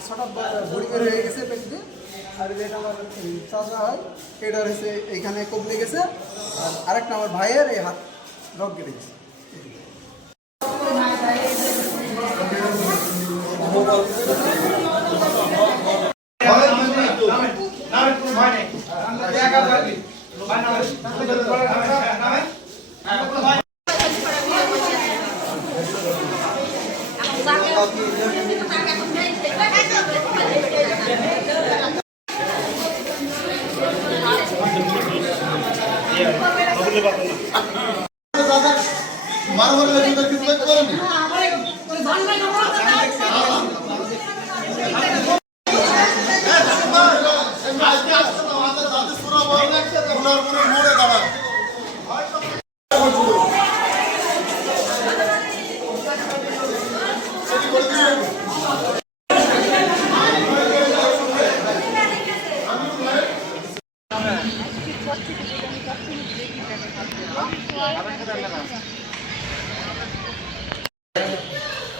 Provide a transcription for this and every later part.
আমার ছটা ভুড়ি বের হয়ে গেছে পেটে। আর যেটা আমার চাচা হয় এটা হচ্ছে এইখানে কবলে গেছে। আর আরেকটা আমার ভাইয়ের এই হাত রক কেটে গেছে।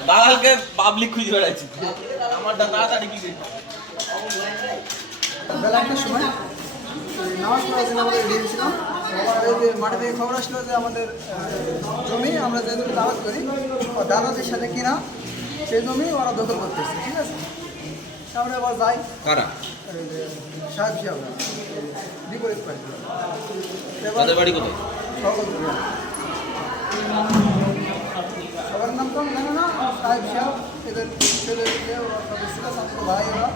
দালালকে পাবলিক খুঁজে বেড়াচ্ছি আমার তাড়াতাড়ি কি বেলা একটার সময় নামাজ পড়ার জন্য আমাদের রেডি ছিলাম। মাঠে থেকে খবর আসলো যে আমাদের জমি আমরা যে জমি দাওয়াত করি দাদাদের সাথে কিনা সেই জমি ওরা দখল করতেছে, ঠিক আছে। আমরা এবার যাই কারা সাহেব সাহেব বিপরীত পাই তাদের বাড়ি কোথায় সবার নাম তো জানে না। সাহেব সাহেব এদের ছেলে ছিল ছাত্র ভাই ওরা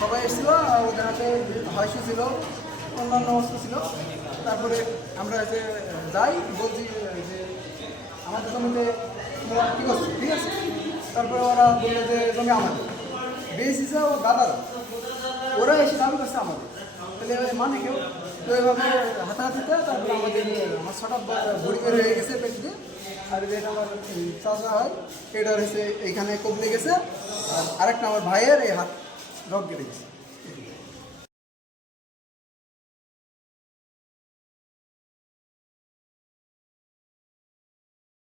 সবাই এসেছিলো। ওদের হাতে হাসি ছিল, অন্যান্য অস্ত্র ছিল। তারপরে আমরা যে যাই বলছি যে আমাদের জমিতে তোমরা কী করছো, ঠিক আছে। তারপরে ওরা বললো যে জমি আমাদের বেশিছে ও দাদারা ওরা এসে দাবি করছে আমাদের, তাহলে মানে কেউ তো এভাবে হাতাহাতিতে তারপরে আমার ছটা ভুড়ি বের হয়ে গেছে পেটে। আর যেটা আমার চাচা হয় এটা হচ্ছে এইখানে কবলে গেছে। আর আরেকটা আমার ভাইয়ের এই হাত রক কেটে গেছে।